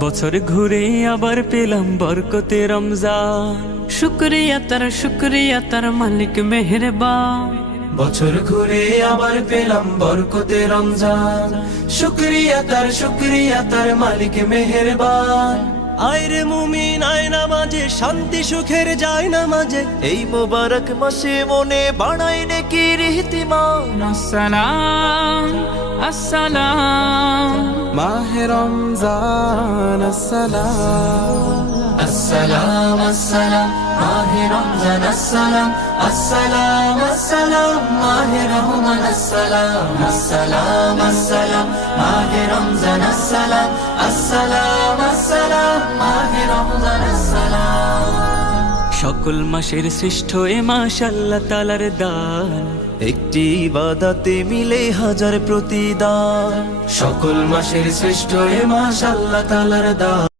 বছর ঘুরে আবার পেলাম বরকতে রমজান। শুক্রিয়া তার মালিক মেহেরবান। বছর ঘুরে আবার পেলাম বরকতে রমজান। শুক্রিয়া তার মালিক মেহেরবান। আয়রে মুমিন আয় নামাজে, শান্তি সুখের যায় নামাজে, এই মোবারক মাসে মনে বাড়াই নেকির ইহতিমাম। আসসালাম আসসালাম মাহে রমজান আসসালাম। আসসালাম আসসালাম মাহে রমজান আসসালাম। আসসালাম আসসালাম মাহে রহমান আসসালাম। আসসালাম আসসালাম মাহে রমজান আসসালাম। আসসালাম আসসালাম মাহে রমজান আসসালাম। সকল মাসের শ্রেষ্ঠ এ মাস আল্লাহ তাআলার দান, একটি ইবাদতে মিলে হাজার প্রতিদান। সকল মাসের শ্রেষ্ঠ এ মাস আল্লাহ তাআলার দান।